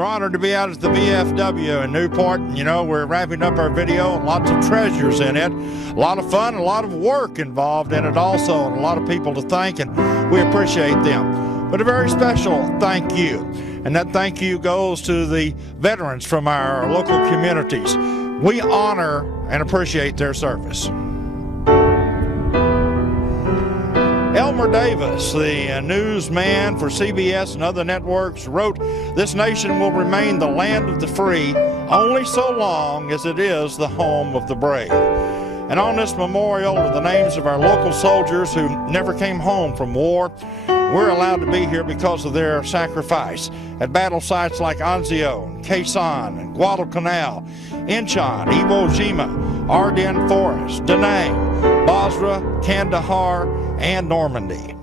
We're honored to be out at the VFW in Newport. And, you know, we're wrapping up our video, lots of treasures in it. A lot of fun, a lot of work involved in it also, and a lot of people to thank, and we appreciate them. But a very special thank you. And that thank you goes to the veterans from our local communities. We honor and appreciate their service. Elmer Davis, the newsman for CBS and other networks, wrote, "This nation will remain the land of the free only so long as it is the home of the brave." And on this memorial are the names of our local soldiers who never came home from war. We're allowed to be here because of their sacrifice at battle sites like Anzio, Khe Sanh, and Guadalcanal, Inchon, Iwo Jima, Ardennes Forest, Da Nang, Basra, Kandahar, and Normandy.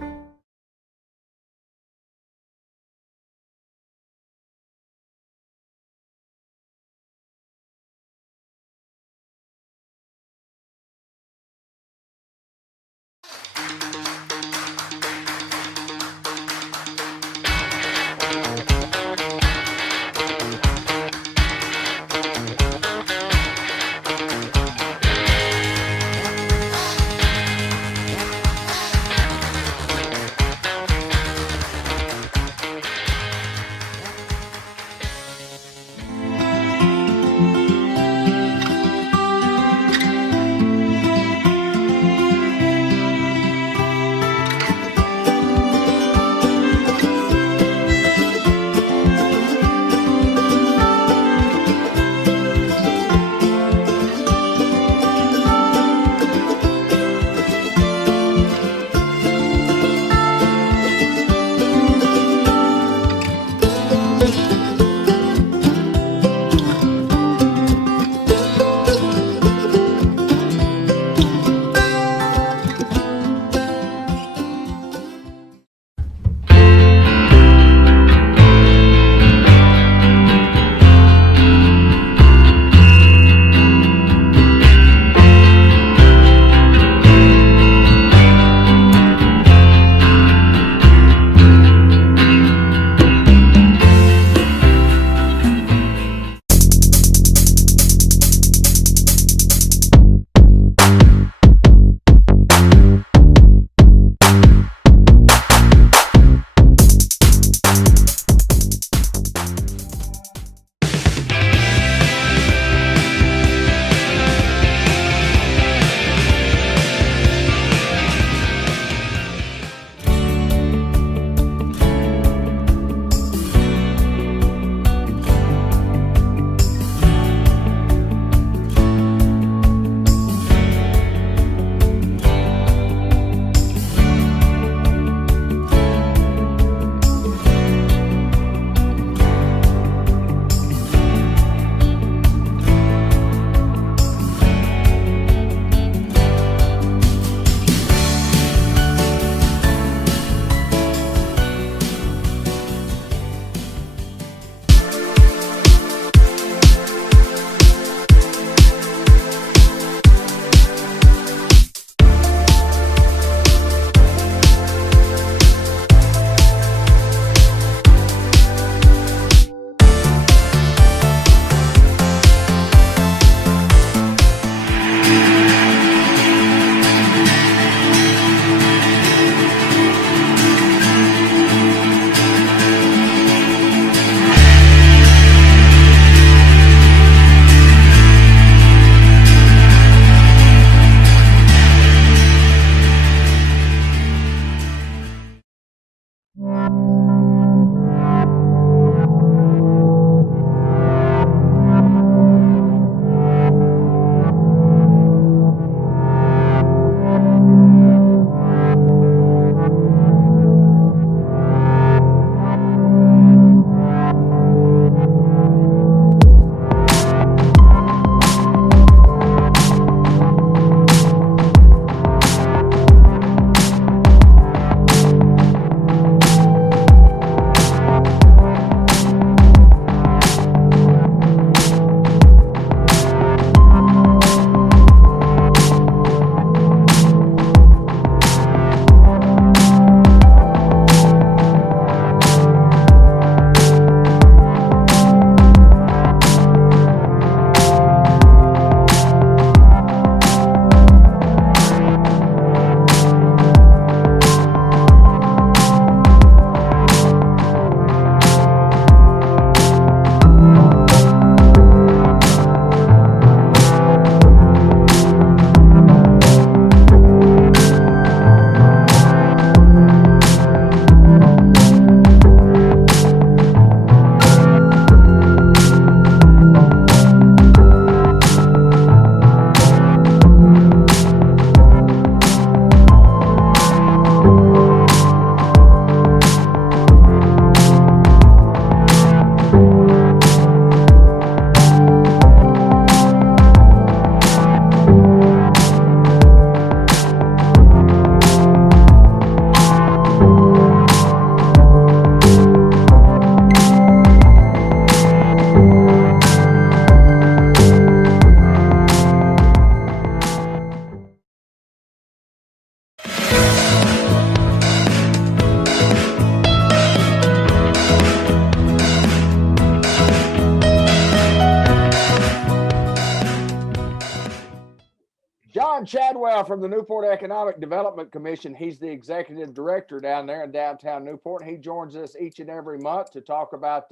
John Chadwell from the Newport Economic Development Commission. He's the executive director down there in downtown Newport. He joins us each and every month to talk about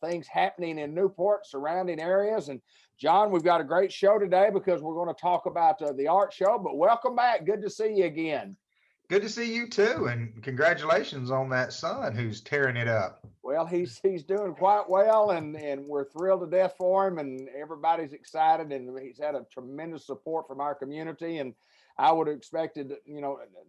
things happening in Newport, surrounding areas. And John, we've got a great show today because we're going to talk about the art show. But welcome back. Good to see you again. Good to see you too, and congratulations on that son who's tearing it up. Well, he's doing quite well, and we're thrilled to death for him, and everybody's excited, and he's had a tremendous support from our community, and I would have expected,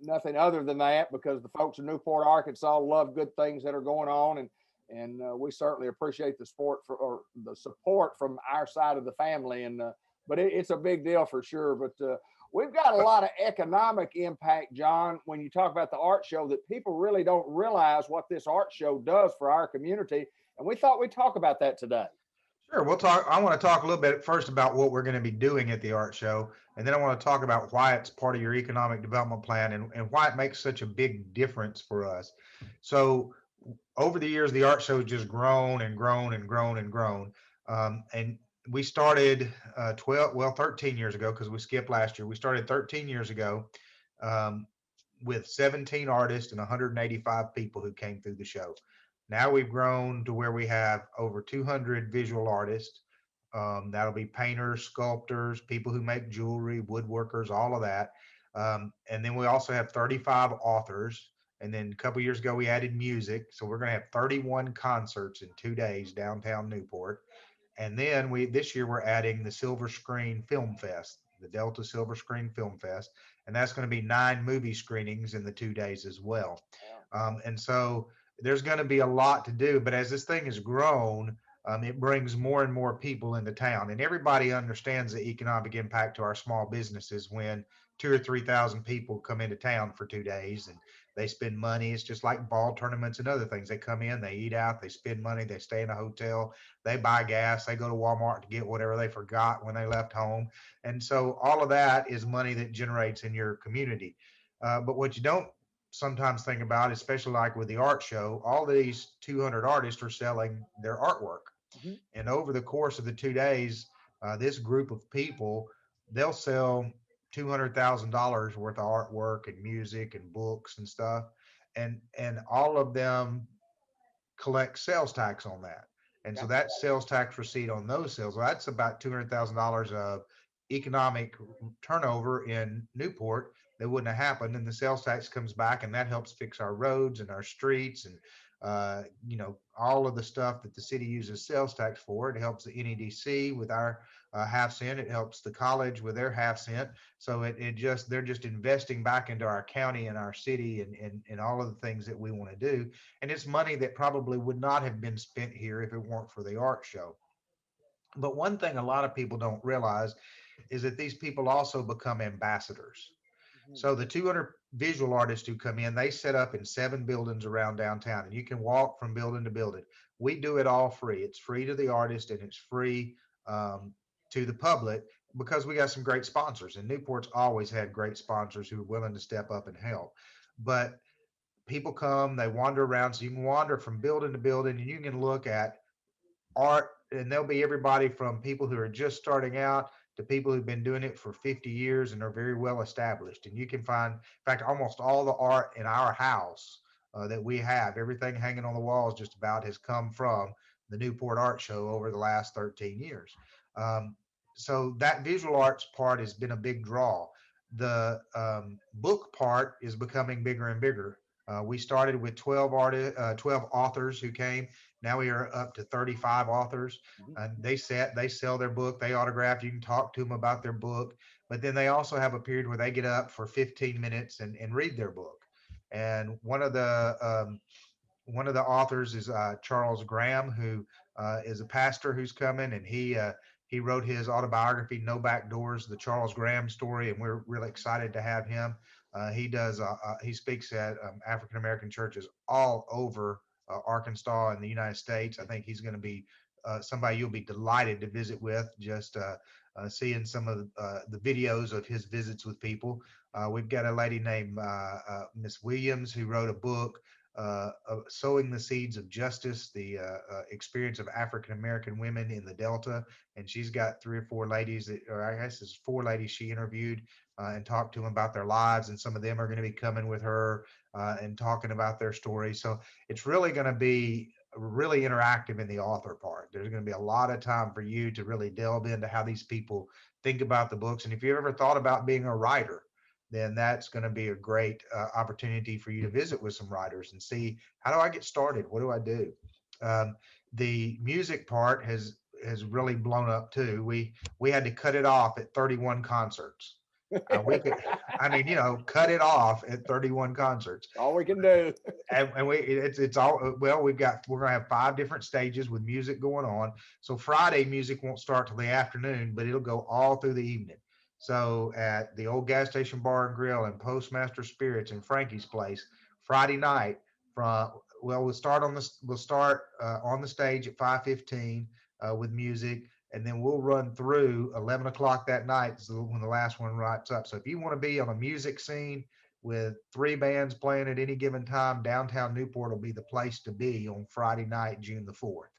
nothing other than that, because the folks in Newport, Arkansas love good things that are going on, and we certainly appreciate the support from our side of the family, and but it's a big deal for sure. But we've got a lot of economic impact, John, when you talk about the art show, that people really don't realize what this art show does for our community. And we thought we'd talk about that today. Sure, we'll talk. I want to talk a little bit first about what we're going to be doing at the art show, and then I want to talk about why it's part of your economic development plan and why it makes such a big difference for us. So, over the years, the art show has just grown and grown and grown and grown. And we started 13 years ago, because we skipped last year. We started 13 years ago um, with 17 artists and 185 people who came through the show. Now we've grown to where we have over 200 visual artists. That'll be painters, sculptors, people who make jewelry, woodworkers, all of that. And then we also have 35 authors. And then a couple years ago, we added music. So we're going to have 31 concerts in 2 days downtown Newport. And then this year we're adding the Silver Screen Film Fest, the Delta Silver Screen Film Fest, and that's going to be 9 movie screenings in the 2 days as well. And so there's going to be a lot to do. But as this thing has grown, it brings more and more people into town, and everybody understands the economic impact to our small businesses when 2 or 3 thousand people come into town for 2 days and they spend money. It's just like ball tournaments and other things. They come in, they eat out, they spend money, they stay in a hotel, they buy gas, they go to Walmart to get whatever they forgot when they left home. And so all of that is money that generates in your community. But what you don't sometimes think about, especially like with the art show, all these 200 artists are selling their artwork. Mm-hmm. And over the course of the 2 days, this group of people, they'll sell $200,000 worth of artwork and music and books and stuff, and all of them collect sales tax on that. And so Yeah. that sales tax receipt on those sales, well, that's about $200,000 of economic turnover in Newport that wouldn't have happened. And the sales tax comes back, and that helps fix our roads and our streets and all of the stuff that the city uses sales tax for. It helps the NEDC with our half cent. It helps the college with their half cent. So they're just investing back into our county and our city and all of the things that we want to do. And it's money that probably would not have been spent here if it weren't for the art show. But one thing a lot of people don't realize is that these people also become ambassadors. Mm-hmm. So the 200 visual artists who come in, they set up in 7 buildings around downtown, and you can walk from building to building. We do it all free. It's free to the artist, and it's free to the public, because we got some great sponsors. And Newport's always had great sponsors who are willing to step up and help. But people come, they wander around, so you can wander from building to building, and you can look at art, and there'll be everybody from people who are just starting out to people who've been doing it for 50 years and are very well established. And you can find, in fact, almost all the art in our house that we have, everything hanging on the walls just about, has come from the Newport Art Show over the last 13 years. Um, so that visual arts part has been a big draw. The book part is becoming bigger and bigger. We started with 12 authors who came. Now we are up to 35 authors. Mm-hmm. And they sell their book, they autograph. You can talk to them about their book, but then they also have a period where they get up for 15 minutes and read their book. And one of the authors is Charles Graham, who is a pastor who's coming, and he wrote his autobiography, No Back Doors, the Charles Graham story, and we're really excited to have him. He speaks at African American churches all over Arkansas and the United States. I think he's going to be somebody you'll be delighted to visit with, just seeing some of the videos of his visits with people. We've got a lady named Miss Williams who wrote a book sowing the seeds of justice, the experience of African American women in the Delta. And she's got 3 or 4 ladies that, or I guess it's 4 ladies she interviewed and talked to them about their lives. And some of them are going to be coming with her and talking about their stories. So it's really going to be really interactive in the author part. There's going to be a lot of time for you to really delve into how these people think about the books. And if you ever thought about being a writer, then that's going to be a great opportunity for you to visit with some writers and see, how do I get started? What do I do? Um, the music part has really blown up too. We had to cut it off at 31 concerts. We could, I mean, cut it off at 31 concerts. All we can do. And it's all, well, we're gonna have 5 different stages with music going on. So Friday music won't start till the afternoon, but it'll go all through the evening. So at the old gas station bar and grill and Postmaster Spirits and Frankie's Place, Friday night from, well, we'll start on the stage at 5:15 with music, and then we'll run through 11 o'clock that night, so when the last one wraps up. So if you want to be on a music scene with 3 bands playing at any given time, downtown Newport will be the place to be on Friday night, June the 4th.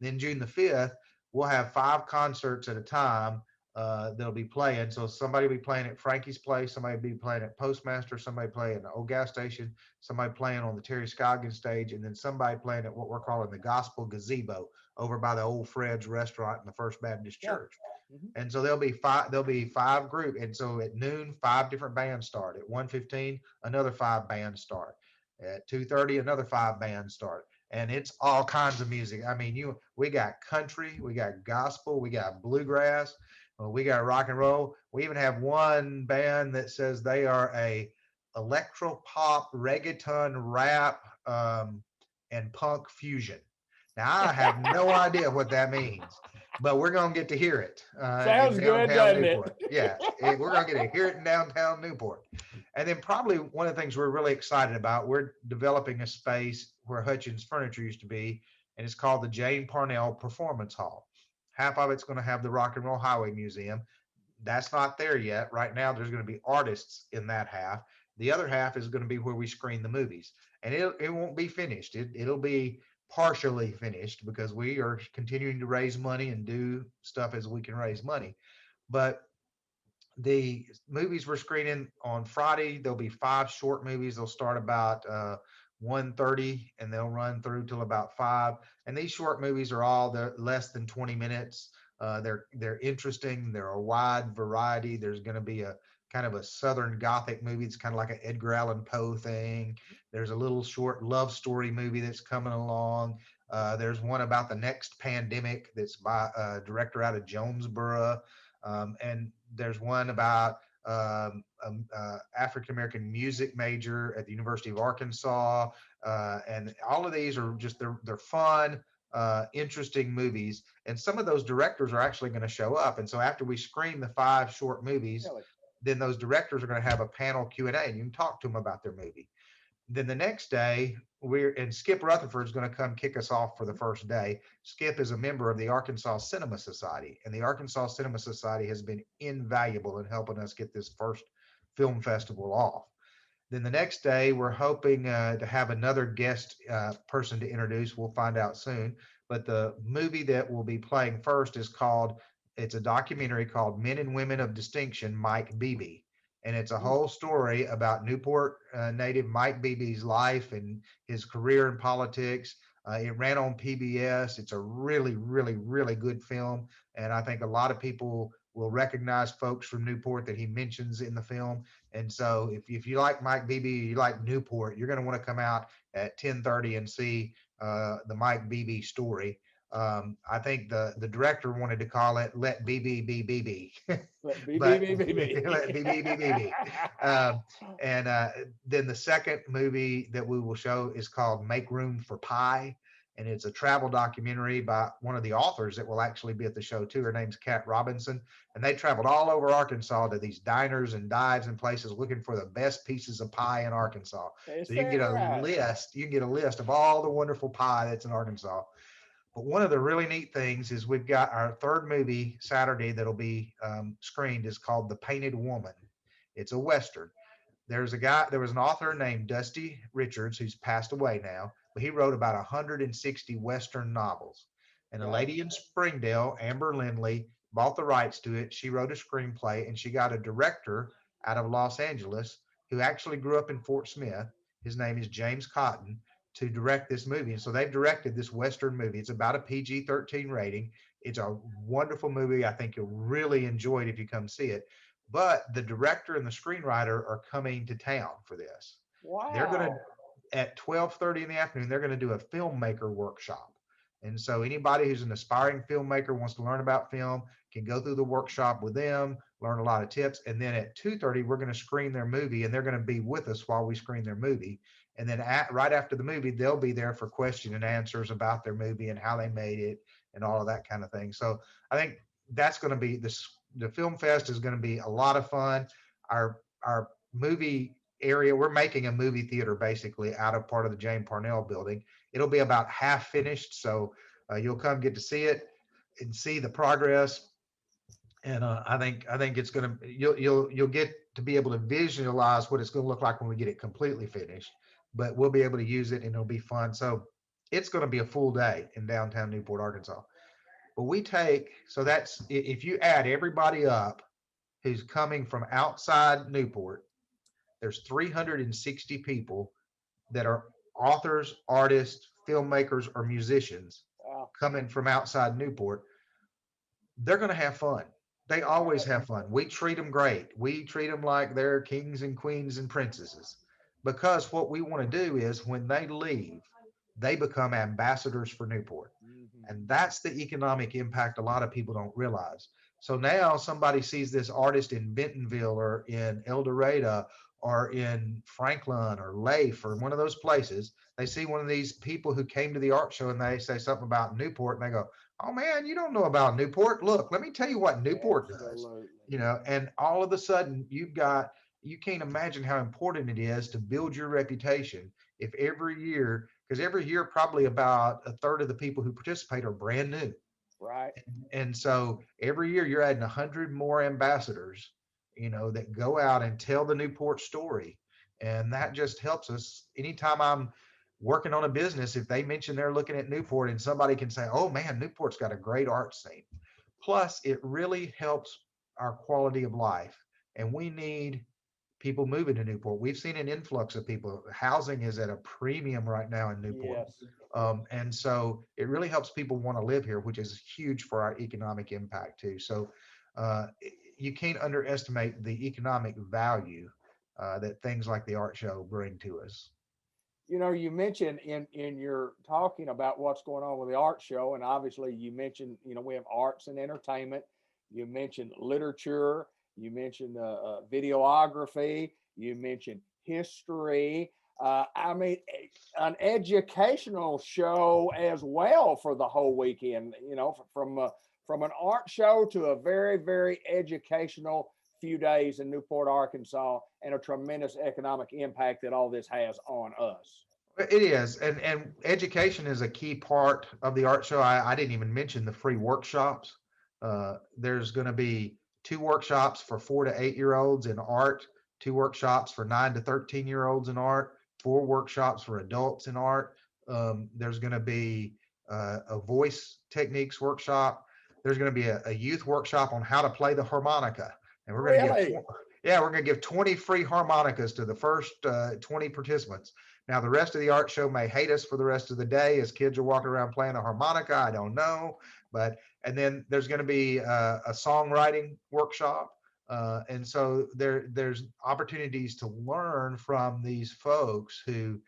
Then June the 5th, we'll have 5 concerts at a time that'll be playing. So somebody will be playing at Frankie's Place, somebody will be playing at Postmaster, somebody playing at the old gas station, somebody playing on the Terry Scoggins stage, and then somebody playing at what we're calling the Gospel Gazebo over by the old Fred's restaurant in the First Baptist Church. Mhm. And so there'll be 5 group. And so at noon, 5 different bands start. At 1:15, another 5 bands start. At 2:30, another 5 bands start. And it's all kinds of music. I mean, we got country, we got gospel, we got bluegrass, we got rock and roll. We even have one band that says they are a electro pop, reggaeton, rap, and punk fusion. Now I have no idea what that means, but we're gonna get to hear it. Sounds In good, downtown doesn't it? Newport. Yeah, we're gonna get to hear it in downtown Newport. And then probably one of the things we're really excited about, we're developing a space where Hutchins Furniture used to be, and it's called the Jane Parnell Performance Hall. Half of it's going to have the Rock and Roll Highway Museum. That's not there yet. Right now, there's going to be artists in that half. The other half is going to be where we screen the movies, and it won't be finished. It'll be partially finished because we are continuing to raise money and do stuff as we can raise money. But the movies we're screening on Friday, there'll be 5 short movies. They'll start about 1:30 and they'll run through till about 5. And these short movies are all less than 20 minutes. They're interesting. They're a wide variety. There's going to be a kind of a Southern Gothic movie. It's kind of like an Edgar Allan Poe thing. There's a little short love story movie that's coming along. There's one about the next pandemic that's by a director out of Jonesboro. And there's one about African American music major at the University of Arkansas, and all of these are just they're fun, interesting movies. And some of those directors are actually going to show up. And so after we screen the 5 short movies, Really? then those directors are going to have a panel Q&A, and you can talk to them about their movie. Then the next day, Skip Rutherford is going to come kick us off for the first day. Skip is a member of the Arkansas Cinema Society, and the Arkansas Cinema Society has been invaluable in helping us get this first film festival off. Then the next day, we're hoping to have another guest person to introduce. We'll find out soon. But the movie that will be playing first it's a documentary called Men and Women of Distinction, Mike Beebe. And it's a whole story about Newport native Mike Beebe's life and his career in politics. It ran on PBS. It's a really, really, really good film. And I think a lot of people will recognize folks from Newport that he mentions in the film. And so if you like Mike Beebe, you like Newport, you're going to want to come out at 10:30 and see the Mike Beebe story. I think the director wanted to call it "Let BB be BB," Let be, but be, be, be. let BB be BB. And then the second movie that we will show is called "Make Room for Pie," and it's a travel documentary by one of the authors that will actually be at the show too. Her name's Kat Robinson, and they traveled all over Arkansas to these diners and dives and places looking for the best pieces of pie in Arkansas. Is So you can get that a right? list. You can get a list of all the wonderful pie that's in Arkansas. But one of the really neat things is we've got our third movie Saturday that'll be screened is called The Painted Woman. It's a Western. There was an author named Dusty Richards who's passed away now, but he wrote about 160 Western novels. And a Gotcha. lady in Springdale, Amber Lindley, bought the rights to it. She wrote a screenplay, and she got a director out of Los Angeles who actually grew up in Fort Smith. His name is James Cotton, to direct this movie. And so they've directed this Western movie. It's about a PG-13 rating. It's a wonderful movie. I think you'll really enjoy it if you come see it. But the director and the screenwriter are coming to town for this. They're going Wow. to, at 12:30 in the afternoon, they're going to do a filmmaker workshop. And so anybody who's an aspiring filmmaker wants to learn about film can go through the workshop with them, learn a lot of tips. And then at 2:30, we're going to screen their movie, and they're going to be with us while we screen their movie. And then right after the movie, they'll be there for question and answers about their movie and how they made it and all of that kind of thing. So I think that's going to be the film fest is going to be a lot of fun. Our movie area, we're making a movie theater basically out of part of the Jane Parnell building. It'll be about half finished, so you'll come get to see it and see the progress. And I think it's gonna you'll get to be able to visualize what it's going to look like when we get it completely finished. But we'll be able to use it, and it'll be fun. So it's going to be a full day in downtown Newport, Arkansas. But we take, so that's, if you add everybody up who's coming from outside Newport, there's 360 people that are authors, artists, filmmakers, or musicians Wow. coming from outside Newport. They're going to have fun. They always have fun. We treat them great. We treat them like they're kings and queens and princesses, because what we want to do is when they leave, they become ambassadors for Newport. Mhm. And that's the economic impact a lot of people don't realize. So now somebody sees this artist in Bentonville or in El Dorado or in Franklin or Leif or one of those places. They see one of these people who came to the art show and they say something about Newport, and they go, "Oh man, you don't know about Newport. Look, let me tell you what Newport does." Absolutely. And all of a sudden you can't imagine how important it is to build your reputation if every year, because every year probably about a third of the people who participate are brand new. Right. And so every year you're adding 100 more ambassadors, that go out and tell the Newport story. And that just helps us. Anytime I'm working on a business, if they mention they're looking at Newport, and somebody can say, "Oh man, Newport's got a great art scene." Plus, it really helps our quality of life. And we need people moving to Newport. We've seen an influx of people. Housing is at a premium right now in Newport. Yes. And so it really helps people want to live here, which is huge for our economic impact too. So uh, you can't underestimate the economic value that things like the art show bring to us. You mentioned in your talking about what's going on with the art show, and obviously you mentioned, we have arts and entertainment. You mentioned literature. You mentioned videography. You mentioned history. I mean, an educational show as well for the whole weekend. From an art show to a very, very educational few days in Newport, Arkansas, and a tremendous economic impact that all this has on us. It is, and education is a key part of the art show. I didn't even mention the free workshops. There's going to be 2 workshops for 4 to 8 year olds in art, 2 workshops for 9 to 13 year olds in art, 4 workshops for adults in art. There's going to be a voice techniques workshop. There's going to be a youth workshop on how to play the harmonica, and we're going to Really? give yeah, we're going to give 20 free harmonicas to the first 20 participants. Now, the rest of the art show may hate us for the rest of the day as kids are walking around playing the harmonica. I don't know. And then there's going to be a songwriting workshop. And so there's opportunities to learn from these folks who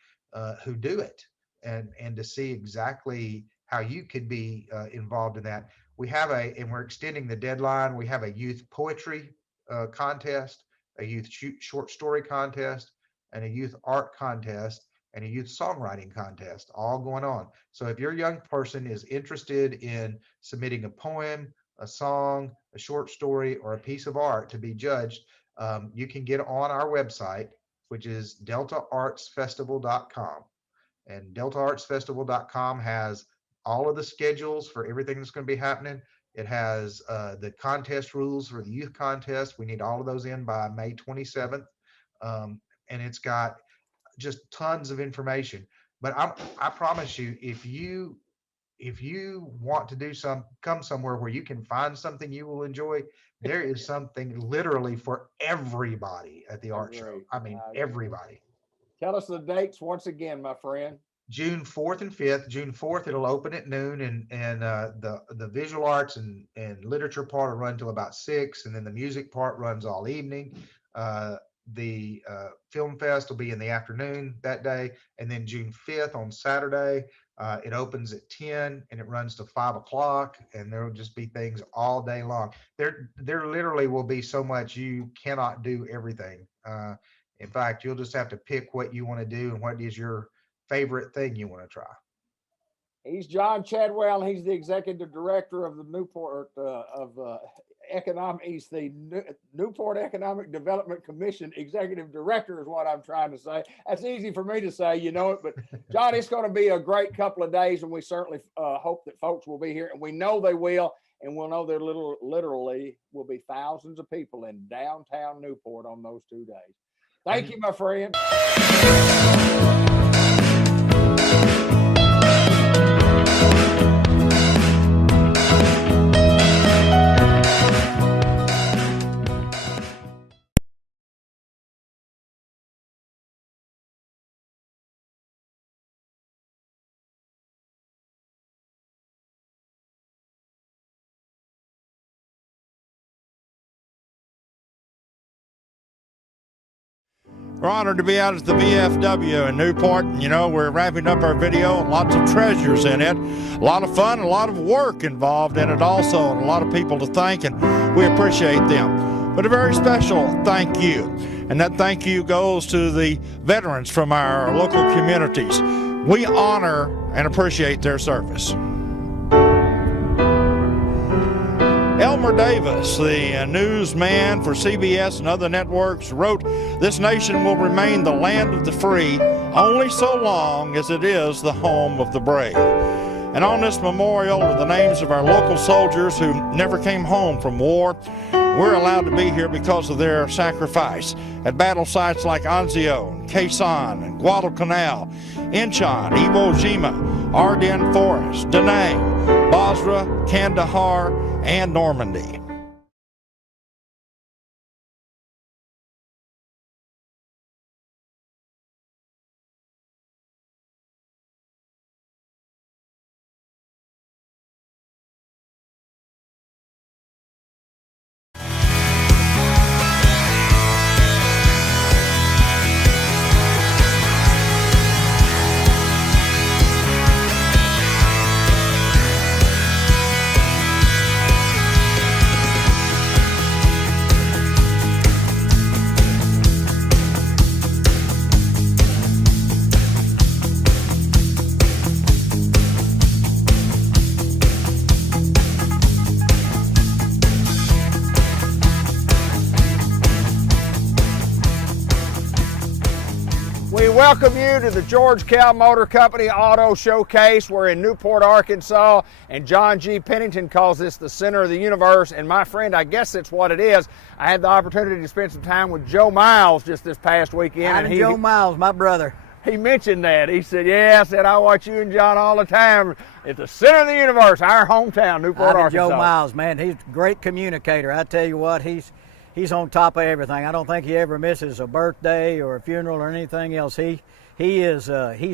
do it, and to see exactly how you could be involved in that. And we're extending the deadline. We have a youth poetry contest, a youth short story contest, and a youth art contest, and a youth songwriting contest, all going on. So if your young person is interested in submitting a poem, a song, a short story, or a piece of art to be judged, you can get on our website, which is deltaartsfestival.com. And deltaartsfestival.com has all of the schedules for everything that's going to be happening. It has the contest rules for the youth contest. We need all of those in by May 27th. and it's got just tons of information. But I promise you, if you want to come somewhere where you can find something you will enjoy, there is something literally for everybody at the art show. I mean, everybody. Tell us the dates once again, my friend. June 4th and 5th. June 4th, it'll open at noon, and the visual arts and literature part will run till about 6, and then the music part runs all evening. The film fest will be in the afternoon that day, and then June 5th on Saturday, it opens at 10 and it runs to 5 o'clock, and there will just be things all day long. There literally will be so much, you cannot do everything. In fact, you'll just have to pick what you want to do and what is your favorite thing you want to try. He's John Chadwell. He's the executive director of the Newport He's the Newport Economic Development Commission executive director is what I'm trying to say. That's easy for me to say, you know it, but John, it's going to be a great couple of days, and we certainly hope that folks will be here, and we know they will, and we'll know there literally will be thousands of people in downtown Newport on those 2 days. Thank you, my friend. We're honored to be out at the VFW in Newport. You know, we're wrapping up our video, lots of treasures in it, a lot of fun, a lot of work involved in it also, and a lot of people to thank, and we appreciate them. But a very special thank you, and that thank you goes to the veterans from our local communities. We honor and appreciate their service. Elmer Davis, the newsman for CBS and other networks, wrote, "This nation will remain the land of the free only so long as it is the home of the brave." And on this memorial are the names of our local soldiers who never came home from war. We're allowed to be here because of their sacrifice at battle sites like Anzio, Quezon, and Guadalcanal, Incheon, Iwo Jima, Ardennes Forest, Da Nang, Basra, Kandahar, and Normandy. Welcome you to the George Kell Motor Company Auto Showcase. We're in Newport, Arkansas, and John G. Pennington calls this the center of the universe. And my friend, I guess that's what it is. I had the opportunity to spend some time with Joe Miles just this past weekend. And Joe Miles, my brother. He mentioned that. He said, yeah, I said, I watch you and John all the time. It's the center of the universe, our hometown, Newport, Arkansas. Joe Miles, man, he's a great communicator. I tell you what, he's on top of everything. I don't think he ever misses a birthday or a funeral or anything else. He's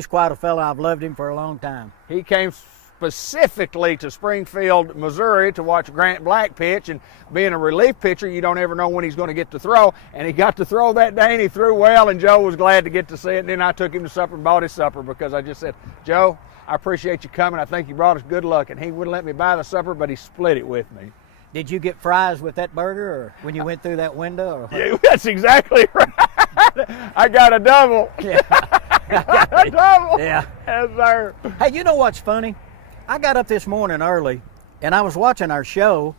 quite a fellow. I've loved him for a long time. He came specifically to Springfield, Missouri to watch Grant Black pitch, and being a relief pitcher, you don't ever know when he's going to get to throw, and he got to throw that day, and he threw well, and Joe was glad to get to see it. And then I took him to supper and bought his supper because I just said, Joe, I appreciate you coming. I think you brought us good luck. And he wouldn't let me buy the supper, but he split it with me. Did you get fries with that burger, or when you went through that window? Or what? Yeah, that's exactly right. I got a double. Yeah. A double. Yeah. Yes, sir. Hey, you know what's funny? I got up this morning early, and I was watching our show,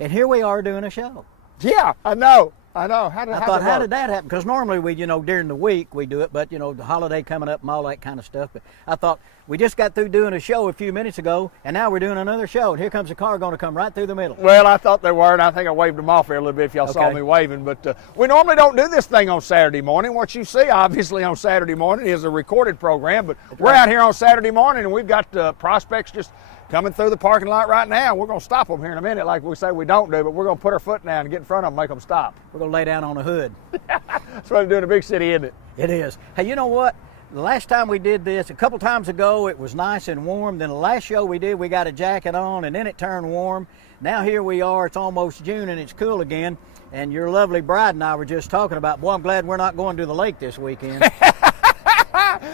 and here we are doing a show. Yeah, I know. I know. I thought, how did that happen? Because normally we, during the week we do it, but the holiday coming up and all that kind of stuff. But I thought we just got through doing a show a few minutes ago, and now we're doing another show, and here comes a car going to come right through the middle. Well, I thought they were, and I think I waved them off there a little bit if y'all saw Okay. me waving. But we normally don't do this thing on Saturday morning. What you see, obviously, on Saturday morning is a recorded program. But we're right. out here on Saturday morning, and we've got prospects just coming through the parking lot right now. We're going to stop them here in a minute, like we say we don't do, but we're going to put our foot down and get in front of them, make them stop. We're going to lay down on the hood. That's what they do in a big city, isn't it? It is. Hey, you know what? The last time we did this, a couple times ago, it was nice and warm. Then the last show we did, we got a jacket on, and then it turned warm. Now here we are. It's almost June, and it's cool again. And your lovely bride and I were just talking about, boy, I'm glad we're not going to the lake this weekend.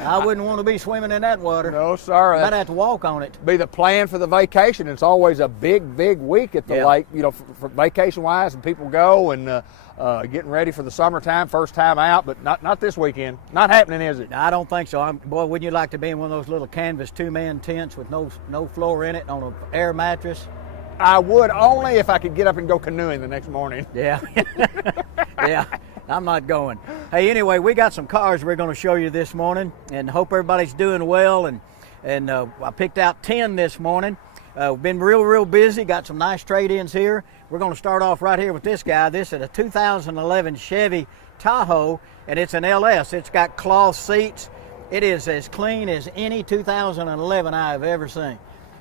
I wouldn't want to be swimming in that water. No, sir. I'd have to walk on it. Be the plan for the vacation. It's always a big week at the Yeah. lake, for vacation-wise, and people go and getting ready for the summertime, first time out, but not this weekend. Not happening, is it? I don't think so. Boy, wouldn't you like to be in one of those little canvas two-man tents with no floor in it on an air mattress? I would only if I could get up and go canoeing the next morning. Yeah. Yeah, I'm not going. Hey, anyway, we got some cars we're going to show you this morning, and hope everybody's doing well. And I picked out 10 this morning. We've been real busy, got some nice trade-ins here. We're going to start off right here with this guy. This is a 2011 Chevy Tahoe, and it's an LS. It's got cloth seats. It is as clean as any 2011 I have ever seen.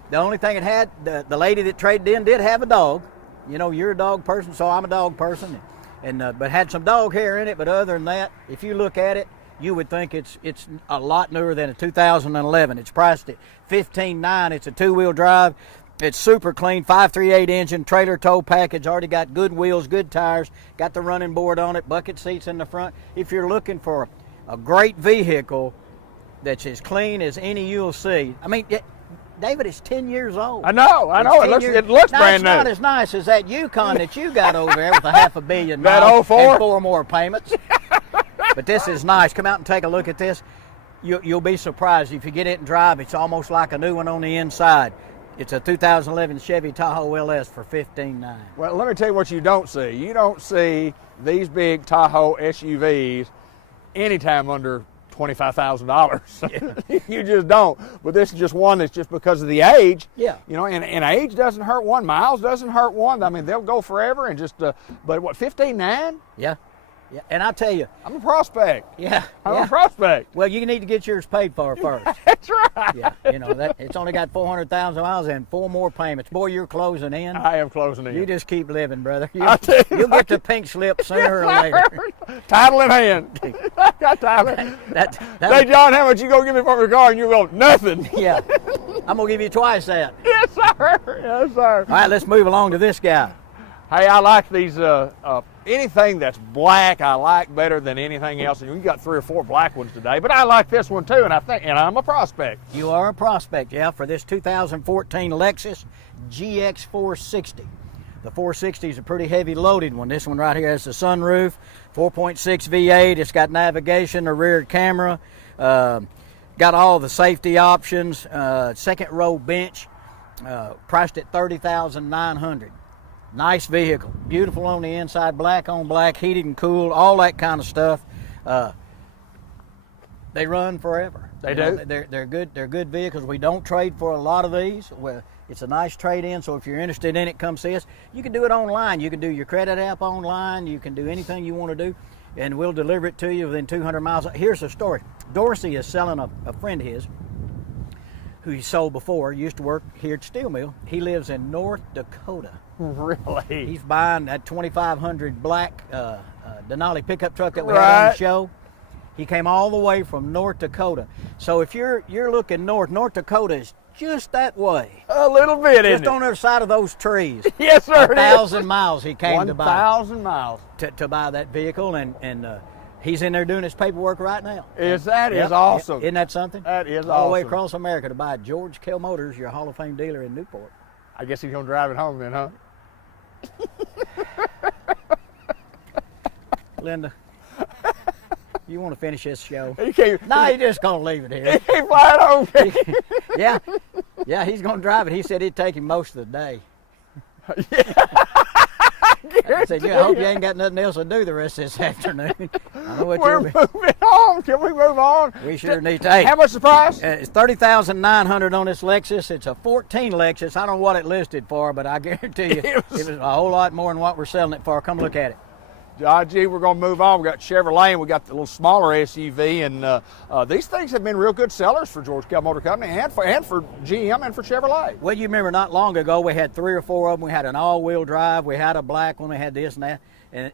The only thing it had, the lady that traded in did have a dog. You're a dog person, so I'm a dog person. But had some dog hair in it. But other than that, if you look at it, you would think it's a lot newer than a 2011. It's priced at $15,900. It's a two-wheel drive. It's super clean, 538 engine, trailer tow package. Already got good wheels, good tires. Got the running board on it, bucket seats in the front. If you're looking for a great vehicle that's as clean as any you'll see, I mean, David, it's 10 years old. I know. It looks now, brand it's not new. as nice as that Yukon that you got over there with a $500 million That miles 04? and 4 more payments. But this is nice. Come out and take a look at this. You'll be surprised if you get it and drive. It's almost like a new one on the inside. It's a 2011 Chevy Tahoe LS for $15,900. Well, let me tell you what you don't see. You don't see these big Tahoe SUVs anytime under $25,000. You just don't. But this is just one that's just because of the age. Yeah. And age doesn't hurt one. Miles doesn't hurt one. I mean, they'll go forever and just, but what, $15,900? Yeah. Yeah. And I'll tell you. I'm a prospect. Yeah. I'm yeah. a prospect. Well, you need to get yours paid for first. That's right. Yeah. It's only got 400,000 miles and 4 more payments. Boy, you're closing in. I am closing in. You just keep living, brother. I'll tell you, You'll get the pink slip sooner or later. Title in hand. I got title. Say, John, how much you gonna give me for your car? And you go, nothing. Yeah. I'm going to give you twice that. Yes, sir. Yes, sir. All right, let's move along to this guy. Hey, I like these, anything that's black I like better than anything else. And we got 3 or 4 black ones today, but I like this one too, and I'm a prospect. You are a prospect, yeah, for this 2014 Lexus GX 460. The 460 is a pretty heavy loaded one. This one right here has the sunroof, 4.6 V8. It's got navigation, a rear camera, got all the safety options, second row bench, priced at $30,900. Nice vehicle, beautiful on the inside, black on black, heated and cooled, all that kind of stuff. They run forever. They do. They're good. They're good vehicles. We don't trade for a lot of these. Well, it's a nice trade-in. So if you're interested in it, come see us. You can do it online. You can do your credit app online. You can do anything you want to do, and we'll deliver it to you within 200 miles. Here's the story. Dorsey is selling a friend of his who he sold before. Used to work here at Steel Mill. He lives in North Dakota. Really? He's buying that 2500 black Denali pickup truck that we had on the show. He came all the way from North Dakota. So if you're looking north Dakota is just that way. A little bit, Just on the other side of those trees. Yes, sir. 1,000 miles he came to buy. 1,000 miles. To buy that vehicle, and he's in there doing his paperwork right now. Is Yep, awesome. Isn't that something? That is all the way awesome. across America to buy George Kell Motors, your Hall of Fame dealer in Newport. I guess he's gonna drive it home then, huh? Linda, you want to finish this show? He can't. No, you're just gonna leave it here. He can't fly it home. Yeah, he's gonna drive it. He said it'd take him most of the day. said, "Yeah, I hope you ain't got nothing else to do the rest of this afternoon." I know what We're you're. moving on. Can we move on? We sure need to. Hey, How much the price? it's $30,900 on this Lexus. It's a 14 Lexus. I don't know what it listed for, but I guarantee you, it was a whole lot more than what we're selling it for. Come look at it. John G, we're going to move on. We got Chevrolet, and we got the little smaller SUV, and these things have been real good sellers for George Kell Motor Company and for GM and for Chevrolet. Well, you remember not long ago we had 3 or 4 of them. We had an all-wheel drive. We had a black one. We had this and that.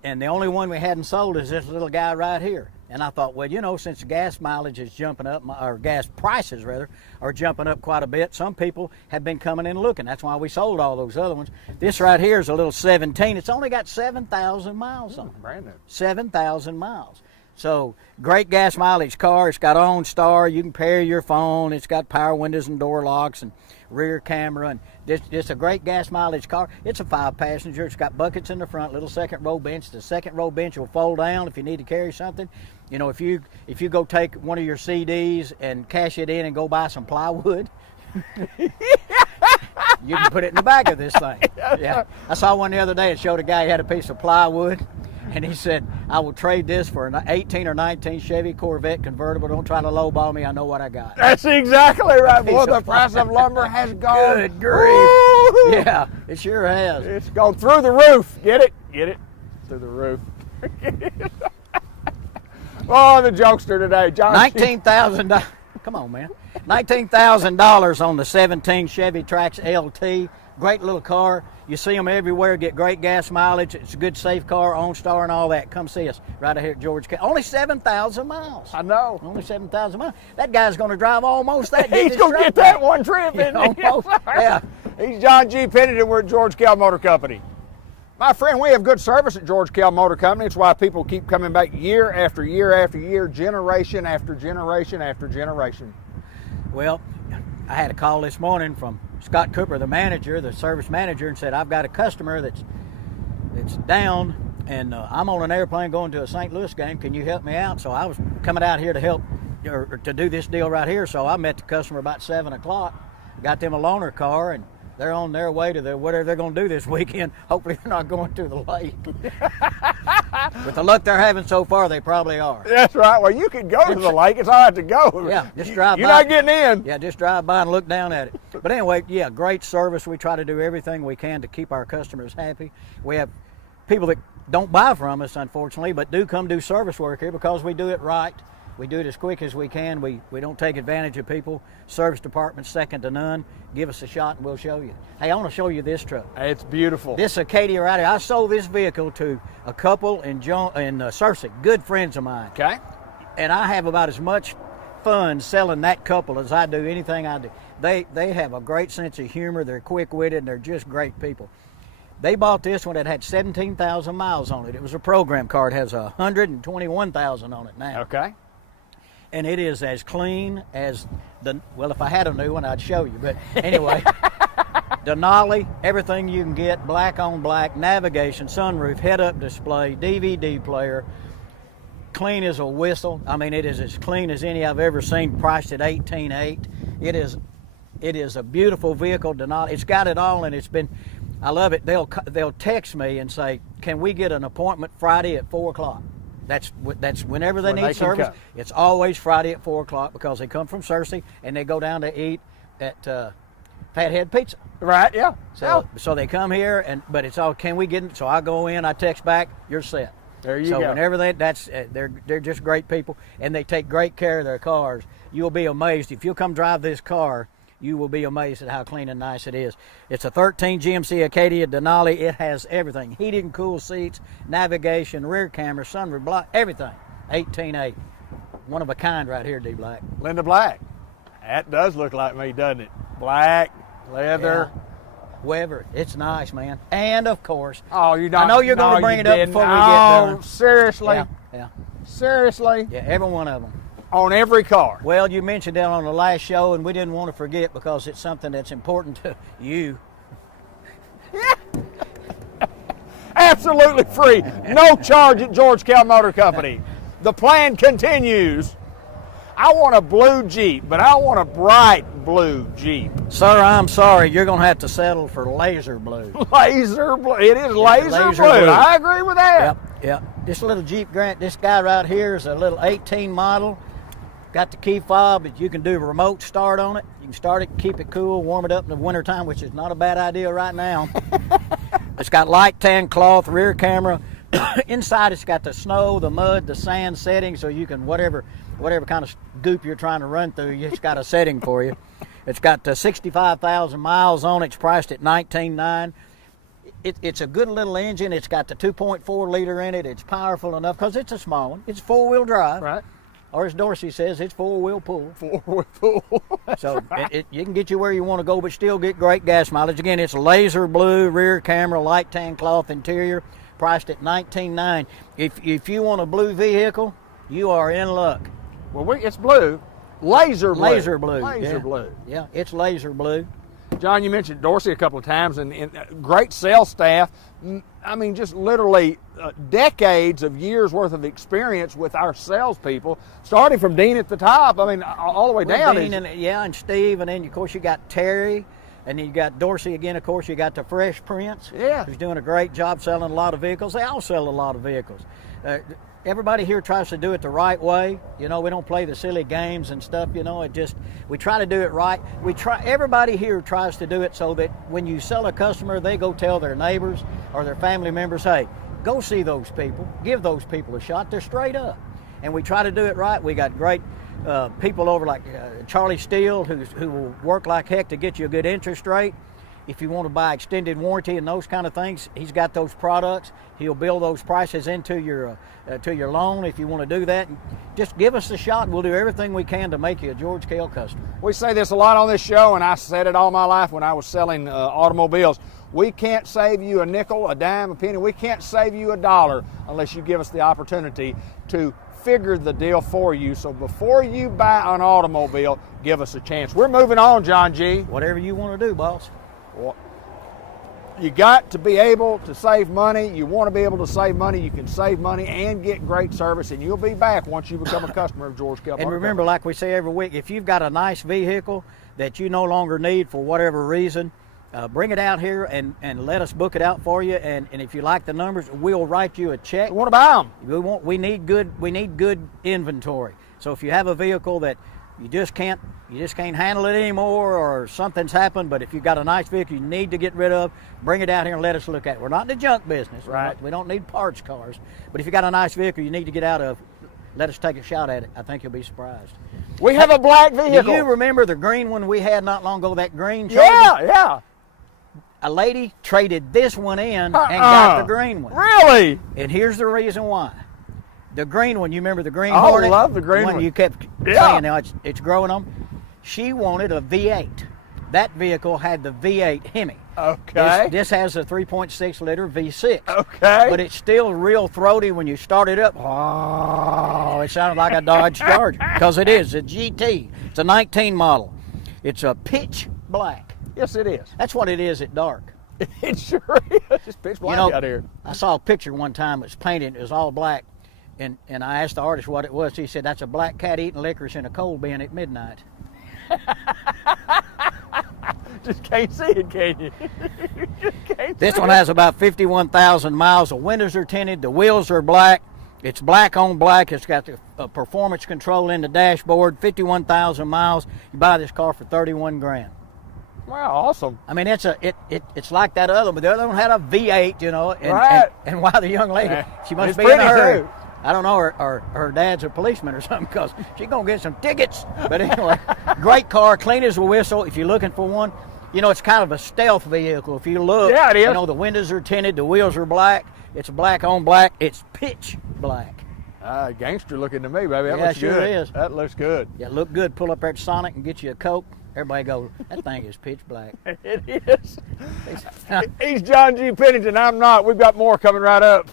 And the only one we hadn't sold is this little guy right here. And I thought, well, you know, since gas mileage is jumping up, or gas prices rather, are jumping up quite a bit, some people have been coming in looking. That's why we sold all those other ones. This right here is a little 17. It's only got 7,000 miles on it. Brand new. 7,000 miles. So great gas mileage car. It's got OnStar. You can pair your phone. It's got power windows and door locks and rear camera, and it's a great gas mileage car. It's a 5-passenger. It's got buckets in the front, little second row bench. The second row bench will fold down if you need to carry something. You know, if you go take one of your CDs and cash it in and go buy some plywood, you can put it in the back of this thing. Yeah, I saw one the other day. It showed a guy who had a piece of plywood. And he said, "I will trade this for an 18 or 19 Chevy Corvette convertible. Don't try to lowball me. I know what I got." That's exactly right. Boy, the price of lumber has gone. Good grief. Woo! Yeah, it sure has. It's gone through the roof. Get it? Get it? Through the roof. Oh, the jokester today. John. $19,000. Come on, man. $19,000 on the 17 Chevy Trax LT. Great little car. You see them everywhere. Get great gas mileage. It's a good, safe car, OnStar and all that. Come see us right here at George Kell. Only 7,000 miles. I know. Only 7,000 miles. That guy's going to drive almost that. He's going to get that one trip, isn't he? Almost. Yeah. He's John G. Pennington. We're at George Kell Motor Company. My friend, we have good service at George Kell Motor Company. It's why people keep coming back year after year after year, generation after generation after generation. Well, I had a call this morning from Scott Cooper, the manager, the service manager, and said, "I've got a customer that's down, and I'm on an airplane going to a St. Louis game. Can you help me out?" So I was coming out here to help, or to do this deal right here. So I met the customer about 7 o'clock, got them a loaner car, and they're on their way to whatever they're going to do this weekend. Hopefully they're not going to the lake. With the luck they're having so far, they probably are. That's right. Well, you can go to the lake. It's all right to go. Yeah, just drive by. You're not getting in. Yeah, just drive by and look down at it. But anyway, yeah, great service. We try to do everything we can to keep our customers happy. We have people that don't buy from us, unfortunately, but do come do service work here because we do it right. We do it as quick as we can. We don't take advantage of people. Service department's second to none. Give us a shot and we'll show you. Hey, I want to show you this truck. It's beautiful. This Acadia right here. I sold this vehicle to a couple in Searcy, good friends of mine. Okay. And I have about as much fun selling that couple as I do anything I do. They have a great sense of humor. They're quick-witted, and they're just great people. They bought this one that had 17,000 miles on it. It was a program car. It has 121,000 on it now. Okay. And it is as clean as well, if I had a new one, I'd show you. But anyway, Denali, everything you can get, black on black, navigation, sunroof, head-up display, DVD player, clean as a whistle. I mean, it is as clean as any I've ever seen, priced at $18,800. It is a beautiful vehicle, Denali. It's got it all, and I love it. They'll text me and say, "Can we get an appointment Friday at 4 o'clock?" That's whenever they need service. It's always Friday at 4 o'clock because they come from Searcy and they go down to eat at Fathead Pizza. Right, yeah. So they come here, but it's all, "Can we get it?" So I go in, I text back, "You're set." There you go. So whenever they're just great people, and they take great care of their cars. You'll be amazed. If you'll come drive this car, you will be amazed at how clean and nice it is. It's a 13 GMC Acadia Denali. It has everything. Heated and cool seats, navigation, rear camera, sunroof, block, everything. 18.8. One of a kind right here, D. Black. Linda Black. That does look like me, doesn't it? Black, leather. Yeah. Weber. It's nice, man. And, of course, Oh, you're not. I know you're going to bring it up before we get done. Seriously? Yeah. Seriously? Yeah, every one of them. On every car. Well, you mentioned that on the last show, and we didn't want to forget because it's something that's important to you. Absolutely free. No charge at George Kell Motor Company. The plan continues. I want a blue Jeep, but I want a bright, blue Jeep. Sir, I'm sorry. You're going to have to settle for laser blue. Laser blue. It is laser laser blue. blue. I agree with that. Yep. This little Jeep Grant, this guy right here is a little 18 model. Got the key fob, but you can do a remote start on it. You can start it, keep it cool, warm it up in the wintertime, which is not a bad idea right now. It's got light tan cloth, rear camera. Inside it's got the snow, the mud, the sand setting, so you can whatever kind of goop you're trying to run through, it's got a setting for you. It's got 65,000 miles on it. It's priced at $19,900. It's a good little engine. It's got the 2.4 liter in it. It's powerful enough because it's a small one. It's four-wheel drive. Right. Or as Dorsey says, it's four-wheel pull. Four-wheel pull. So you can get you where you want to go, but still get great gas mileage. Again, it's laser blue, rear camera, light tan cloth interior, priced at $19,900. If you want a blue vehicle, you are in luck. Well, it's blue. Laser blue. Laser blue. Laser yeah. blue. Yeah, it's laser blue. John, you mentioned Dorsey a couple of times, and great sales staff. I mean, just literally decades of years worth of experience with our salespeople, starting from Dean at the top. I mean, all the way down. Dean and Steve, and then of course you got Terry, and then you got Dorsey again. Of course, you got the Fresh Prince. Yeah. Who's doing a great job selling a lot of vehicles. They all sell a lot of vehicles. Everybody here tries to do it the right way. You know, we don't play the silly games and stuff. You know, we try to do it right. Everybody here tries to do it so that when you sell a customer, they go tell their neighbors or their family members, hey, go see those people, give those people a shot. They're straight up, and we try to do it right. We got great people over like Charlie Steele, who will work like heck to get you a good interest rate. If you want to buy extended warranty and those kind of things, he's got those products. He'll build those prices into your loan if you want to do that. Just give us a shot. We'll do everything we can to make you a George Kell customer. We say this a lot on this show, and I said it all my life when I was selling automobiles. We can't save you a nickel, a dime, a penny. We can't save you a dollar unless you give us the opportunity to figure the deal for you. So before you buy an automobile, give us a chance. We're moving on, John G. Whatever you want to do, boss. Well, you got to be able to save money. You want to be able to save money. You can save money and get great service, and you'll be back once you become a customer of George Kell. And remember, like we say every week, if you've got a nice vehicle that you no longer need for whatever reason, bring it out here and let us book it out for you. And if you like the numbers, we'll write you a check. We want to buy them. We need good inventory. So if you have a vehicle that you just can't handle it anymore, or something's happened, but if you've got a nice vehicle you need to get rid of, bring it out here and let us look at it. We're not in the junk business. Right. We don't need parts cars. But if you got a nice vehicle you need to get out of, let us take a shot at it. I think you'll be surprised. We have a black vehicle. Do you remember the green one we had not long ago, that green Charger? Yeah. A lady traded this one in and got the green one. Really? And here's the reason why. The green one, you remember the green I Hornet? love the green one. one. You kept saying now it's growing on. She wanted a V8. That vehicle had the V8 Hemi. Okay. This has a 3.6 liter V6. Okay. But it's still real throaty when you start it up. Oh, it sounded like a Dodge Charger. Because it is a GT. It's a 19 model. It's a pitch black. Yes, it is. That's what it is at dark. It sure is. It's pitch black out here. I saw a picture one time. It was painted. It was all black. And I asked the artist what it was. He said, that's a black cat eating licorice in a coal bin at midnight. Just can't see it, can you? This one has about 51,000 miles. The windows are tinted. The wheels are black. It's black on black. It's got the performance control in the dashboard. 51,000 miles. You buy this car for $31,000. Wow, awesome. I mean, it's like that other one, but the other one had a V8, you know. And, right. And why the young lady, she must It's be in a pretty, hurry. too. I don't know, her dad's a policeman or something, because she's going to get some tickets. But anyway, great car, clean as a whistle. If you're looking for one, you know, it's kind of a stealth vehicle. If you look, yeah, it is. You know, the windows are tinted, the wheels are black. It's black on black. It's pitch black. Gangster looking to me, baby. That Yeah, looks sure good. is. That looks good. Yeah, look good. Pull up there at Sonic and get you a Coke. Everybody goes, that thing is pitch black. It is. He's John G. Pennington. I'm not. We've got more coming right up.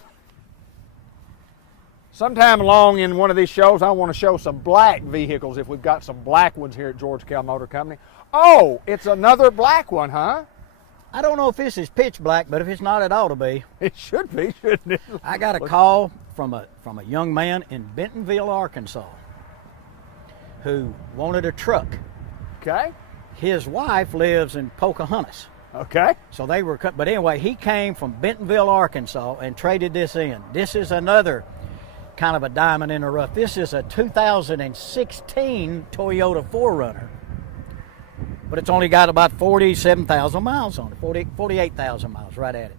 Sometime along in one of these shows, I want to show some black vehicles if we've got some black ones here at George Kell Motor Company. Oh, it's another black one, huh? I don't know if this is pitch black, but if it's not, it ought to be. It should be, shouldn't it? I got a call from a young man in Bentonville, Arkansas, who wanted a truck. Okay. His wife lives in Pocahontas. Okay. So they were, but anyway, he came from Bentonville, Arkansas, and traded this in. This is another kind of a diamond in the rough. This is a 2016 Toyota 4Runner, but it's only got about 47,000 miles on it, 48,000 miles right at it.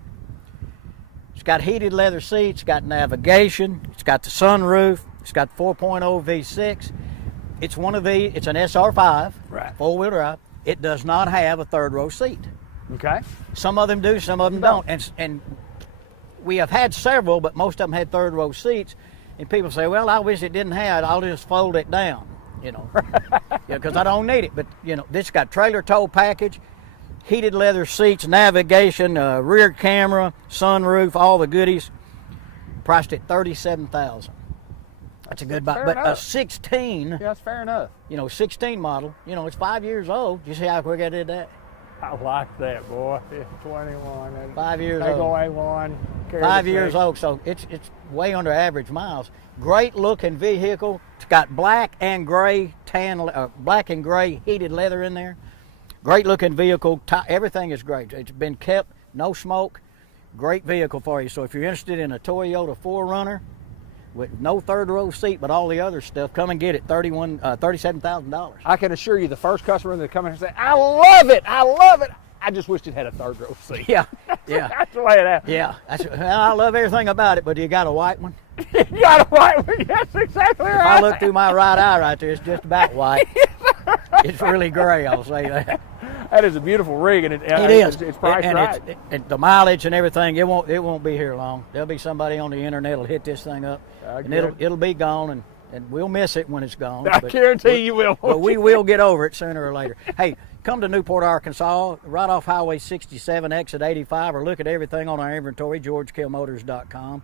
It's got heated leather seats, got navigation, it's got the sunroof, it's got 4.0 V6. It's it's an SR5, Right. four-wheel drive. It does not have a third row seat. Okay. Some of them do, some of them don't. And we have had several, but most of them had third row seats. And people say, well, I wish it didn't have it. I'll just fold it down, because I don't need it. But, this got trailer tow package, heated leather seats, navigation, rear camera, sunroof, all the goodies. Priced at $37,000. That's a good buy. fair But a enough. 16, Yeah, that's fair enough. 16 model, it's 5 years old. You see how quick I did that? I like that, boy. It's 21. 5 years Take old. away one. carry 5 the years six. old, so it's way under average miles. Great looking vehicle. It's got black and gray heated leather in there. Great looking vehicle. Everything is great. It's been kept, no smoke. Great vehicle for you. So if you're interested in a Toyota 4Runner with no third row seat, but all the other stuff, come and get it. $37,000. I can assure you, the first customer that come in and say, I love it. I love it. I just wished it had a third row seat. Yeah, yeah, That's the way it happens. yeah. I love everything about it, but you got a white one. You got it right. That's exactly If right. I look through my right eye right there, it's just about white. It's really gray, I'll say that. That is a beautiful rig, and It is. It's priced and right. and the mileage and everything, it won't be here long. There'll be somebody on the internet will hit this thing up, and good. it'll be gone, and we'll miss it when it's gone. I guarantee you will. But we will get over it sooner or later. Hey, come to Newport, Arkansas, right off Highway 67, exit 85, or look at everything on our inventory, GeorgeKillMotors.com.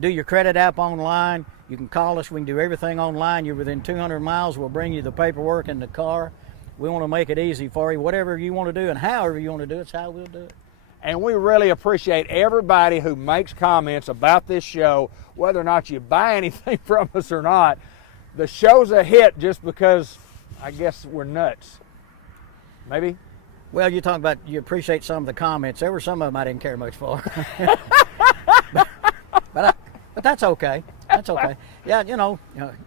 Do your credit app online. You can call us. We can do everything online. You're within 200 miles. We'll bring you the paperwork in the car. We want to make it easy for you. Whatever you want to do and however you want to do it's how we'll do it. And we really appreciate everybody who makes comments about this show, whether or not you buy anything from us or not. The show's a hit just because I guess we're nuts. Maybe? Well, you're talking about you appreciate some of the comments. There were some of them I didn't care much for. But that's okay. That's okay. Yeah, my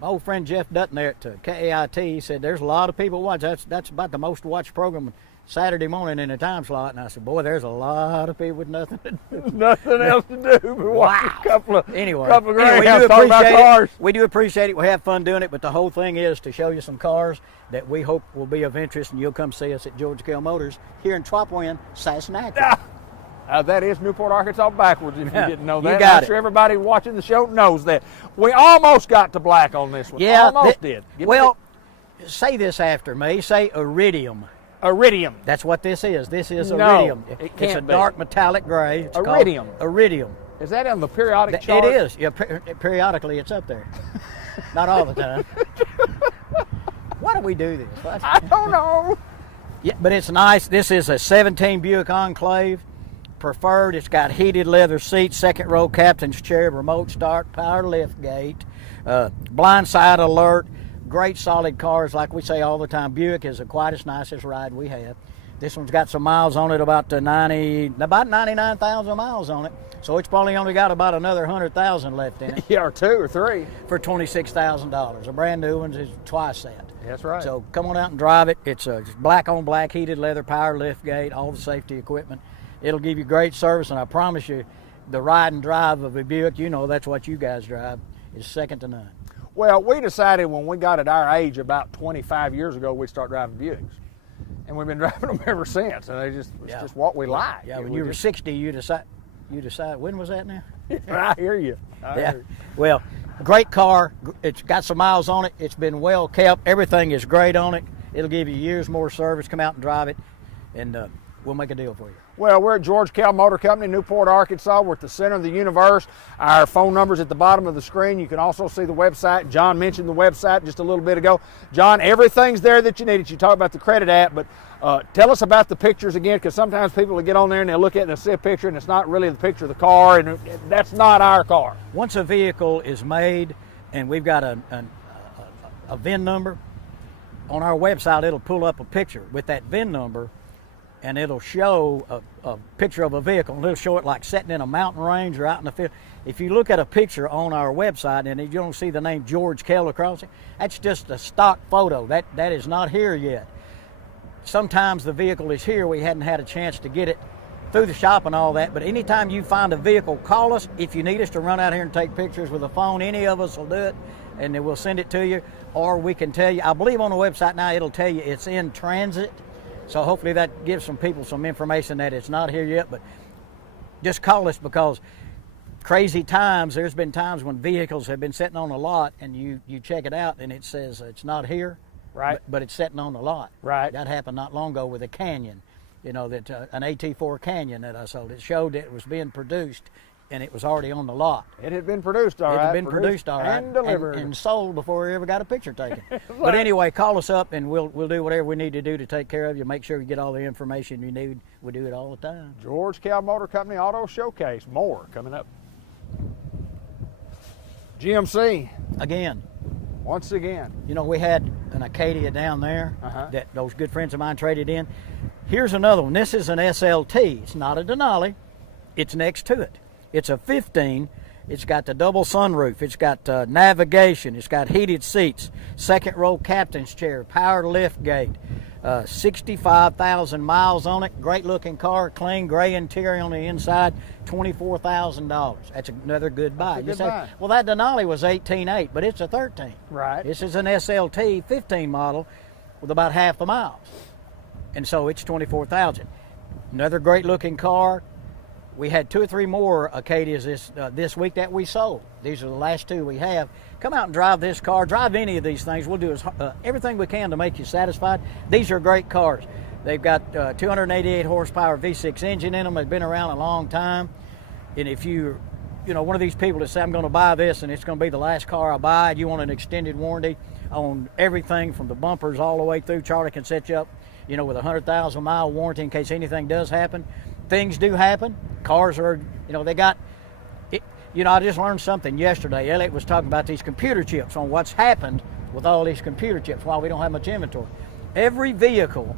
old friend Jeff Dutton there at KAIT, he said there's a lot of people watch. That's about the most watched program Saturday morning in the time slot. And I said, boy, there's a lot of people with nothing to do. Nothing else to do but watch a couple of greyhounds talk about cars. We do appreciate it. We have fun doing it, but the whole thing is to show you some cars that we hope will be of interest, and you'll come see us at George Kill Motors here in Chopwin, Sassanac. That is Newport, Arkansas backwards, if you didn't know that. You got I'm sure everybody watching the show knows that. We almost got to black on this one. Yeah, almost did. Say this after me. Say iridium. Iridium. That's what this is. This is No, iridium. it It's a can't be. dark metallic gray. It's called Iridium. Iridium. Is that on the periodic chart? It is. Yeah, periodically it's up there. Not all the time. Why do we do this? I don't know. Yeah, but it's nice. This is a 17 Buick Enclave. Preferred. It's got heated leather seats, second row captain's chair, remote start, power lift gate, blind side alert. Great solid cars, like we say all the time. Buick is the quietest, nicest ride we have. This one's got some miles on it, about 99,000 miles on it. So it's probably only got about another 100,000 left in it Yeah, or two or three. for $26,000. A brand new one is twice that. That's right. So come on out and drive it. It's black on black, heated leather, power lift gate, all the safety equipment. It'll give you great service, and I promise you, the ride and drive of a Buick, that's what you guys drive, is second to none. Well, we decided when we got at our age about 25 years ago, we'd start driving Buicks. And we've been driving them ever since. And it's just what we like. Yeah, when you were 60, you decide, when was that now? I hear you. I hear you. Well, great car. It's got some miles on it. It's been well kept. Everything is great on it. It'll give you years more service. Come out and drive it, and we'll make a deal for you. Well, we're at George Kell Motor Company, Newport, Arkansas. We're at the center of the universe. Our phone number's at the bottom of the screen. You can also see the website. John mentioned the website just a little bit ago. John, everything's there that you needed. You talked about the credit app, but tell us about the pictures again, because sometimes people will get on there and they'll look at it and they'll see a picture and it's not really the picture of the car, and that's not our car. Once a vehicle is made and we've got a VIN number, on our website, it'll pull up a picture with that VIN number, and it'll show a picture of a vehicle, and it'll show it like sitting in a mountain range or out in the field. If you look at a picture on our website and you don't see the name George Kell across it, that's just a stock photo. That is not here yet. Sometimes the vehicle is here. We hadn't had a chance to get it through the shop and all that, but anytime you find a vehicle, call us. If you need us to run out here and take pictures with a phone, any of us will do it, and then we'll send it to you, or we can tell you. I believe on the website now it'll tell you it's in transit, so hopefully that gives some people some information that it's not here yet. But just call us, because crazy times, there's been times when vehicles have been sitting on a lot and you check it out and it says it's not here, Right. but it's sitting on the lot. Right. That happened not long ago with a Canyon, that an AT4 Canyon that I sold. It showed that it was being produced and it was already on the lot. It had been produced all right. It had been produced all right and delivered. and sold before we ever got a picture taken. But anyway, call us up and we'll do whatever we need to do to take care of you. Make sure you get all the information you need. We do it all the time. George Kell Motor Company Auto Showcase. More coming up. GMC, Again, once again. we had an Acadia down there Uh-huh. that those good friends of mine traded in. Here's another one. This is an SLT. It's not a Denali. It's next to it. It's a 15. It's got the double sunroof. It's got navigation. It's got heated seats, second row captain's chair, power lift gate, 65,000 miles on it. Great looking car, clean gray interior on the inside, $24,000. That's another good buy. That's a good You say, buy. well, that Denali was 18.8, but it's a 13. Right. This is an SLT 15 model with about half the miles. And so it's 24,000. Another great looking car. We had 2 or 3 more Acadias this week that we sold. These are the last 2 we have. Come out and drive this car. Drive any of these things. We'll do everything we can to make you satisfied. These are great cars. They've got 288 horsepower V6 engine in them. They've been around a long time. And if you're one of these people that say, I'm going to buy this and it's going to be the last car I buy, you want an extended warranty on everything from the bumpers all the way through, Charlie can set you up, with a 100,000 mile warranty in case anything does happen. Things do happen. Cars are, they got, I just learned something yesterday. Elliot was talking about these computer chips on what's happened with all these computer chips, why we don't have much inventory. Every vehicle,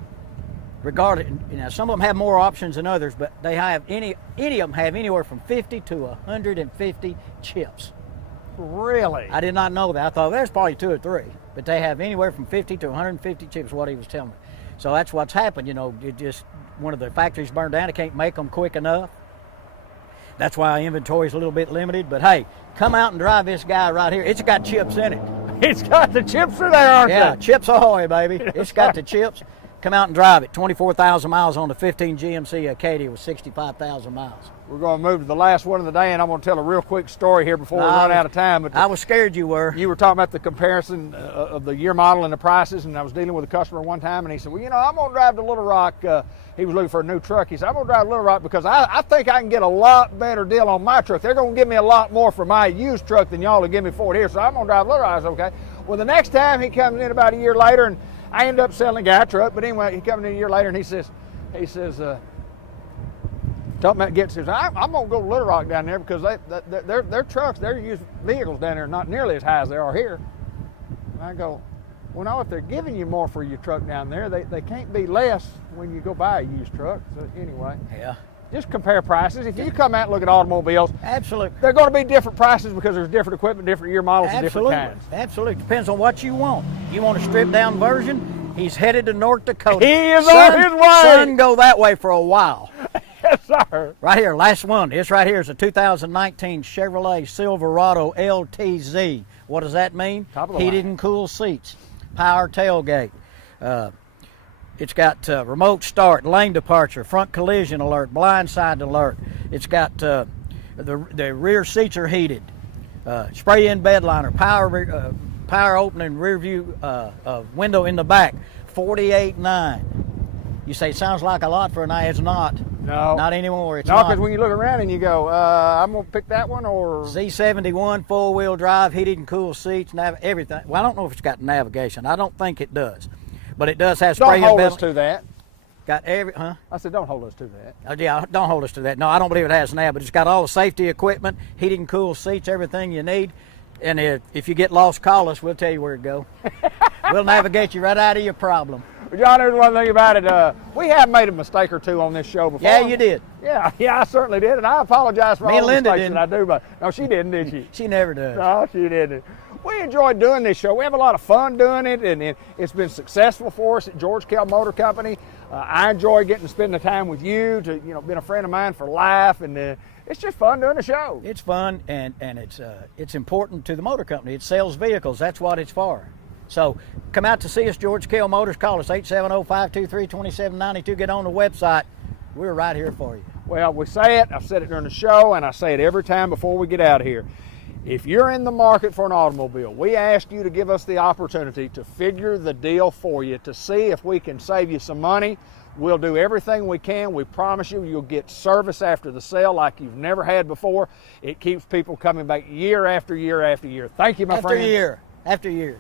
regardless, some of them have more options than others, but they have any of them have anywhere from 50 to 150 chips. Really? I did not know that. I thought there's probably 2 or 3, but they have anywhere from 50 to 150 chips, what he was telling me. So that's what's happened. It just, one of the factories burned down. It can't make them quick enough. That's why our inventory is a little bit limited. But hey, come out and drive this guy right here. It's got chips in it. It's got the chips are there, aren't Yeah, they? chips ahoy, baby. It's got the chips. Come out and drive it. 24,000 miles on the 15 GMC Acadia with 65,000 miles. We're going to move to the last one of the day, and I'm going to tell a real quick story here before we run out of time. But I was scared you were. you were talking about the comparison of the year model and the prices, and I was dealing with a customer one time, and he said, well, I'm going to drive to Little Rock. He was looking for a new truck. He said, I'm going to drive to Little Rock because I think I can get a lot better deal on my truck. They're going to give me a lot more for my used truck than y'all will give me for it here, so I'm going to drive to Little Rock. I said, okay. Well, the next time he comes in about a year later, and I end up selling a guy a truck, but anyway, he comes in a year later, and he says, talking about gets, I'm going to go to Little Rock down there because their trucks, their used vehicles down there are not nearly as high as they are here. And I go, well, no, if they're giving you more for your truck down there, they can't be less when you go buy a used truck. So anyway, Yeah, just compare prices. If you come out and look at automobiles, absolutely. they're going to be different prices because there's different equipment, different year models, and different kinds. Absolutely. Depends on what you want. You want a stripped down version? He's headed to North Dakota. He is on his way. Son, go that way for a while. Yes, sir. Right here, last one. This right here is a 2019 Chevrolet Silverado LTZ. What does that mean? Top of the Heated line. and cool seats, power tailgate. It's got remote start, lane departure, front collision alert, blind side alert. It's got the rear seats are heated, spray-in bed liner, power opening rear view window in the back, 48.9. You say, sounds like a lot for an eye. It's not. No. Not anymore. It's No, not. because when you look around and you go, I'm going to pick that one or... Z71 four-wheel drive, heated and cool seats, everything. Well, I don't know if it's got navigation. I don't think it does. But it does have Don't spray-in hold bed. us to that. Got every, huh? I said, don't hold us to that. Yeah, don't hold us to that. No, I don't believe it has nav, but it's got all the safety equipment, heated and cool seats, everything you need. And if you get lost, call us. We'll tell you where to go. We'll navigate you right out of your problem. Well, John, there's one thing about it. We have made a mistake or two on this show before. Yeah, you did. Yeah, I certainly did, and I apologize for Me all and the Linda mistakes didn't. that I do. But no, she didn't, did she? She never does. No, she didn't. We enjoyed doing this show. We have a lot of fun doing it, and it's been successful for us at George Kell Motor Company. I enjoy getting to spend the time with you, been a friend of mine for life, and it's just fun doing the show. It's fun, and it's important to the motor company. It sells vehicles. That's what it's for. So come out to see us, George Kell Motors. Call us 870-523-2792. Get on the website. We're right here for you. Well, we say it. I've said it during the show, and I say it every time before we get out of here. If you're in the market for an automobile, we ask you to give us the opportunity to figure the deal for you, to see if we can save you some money. We'll do everything we can. We promise you, you'll get service after the sale like you've never had before. It keeps people coming back year after year after year. Thank you, my friend. After year.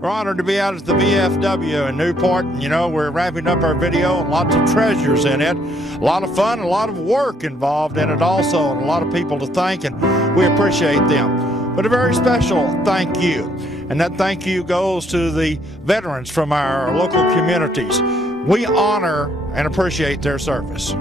We're honored to be out at the VFW in Newport. You know, we're wrapping up our video and lots of treasures in it. A lot of fun, a lot of work involved in it also, and a lot of people to thank, and we appreciate them. But a very special thank you. And that thank you goes to the veterans from our local communities. We honor and appreciate their service.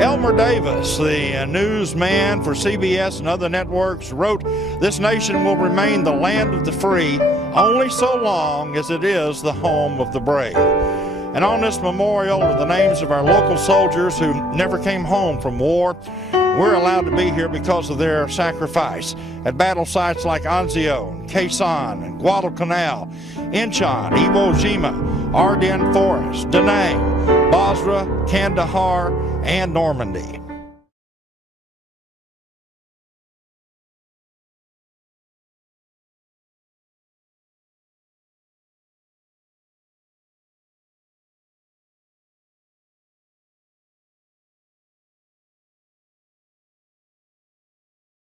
Elmer Davis, the newsman for CBS and other networks, wrote, "This nation will remain the land of the free only so long as it is the home of the brave." And on this memorial are the names of our local soldiers who never came home from war. We're allowed to be here because of their sacrifice at battle sites like Anzio, Quezon, and Guadalcanal, Incheon, Iwo Jima, Ardennes Forest, Da Nang, Basra, Kandahar, and Normandy.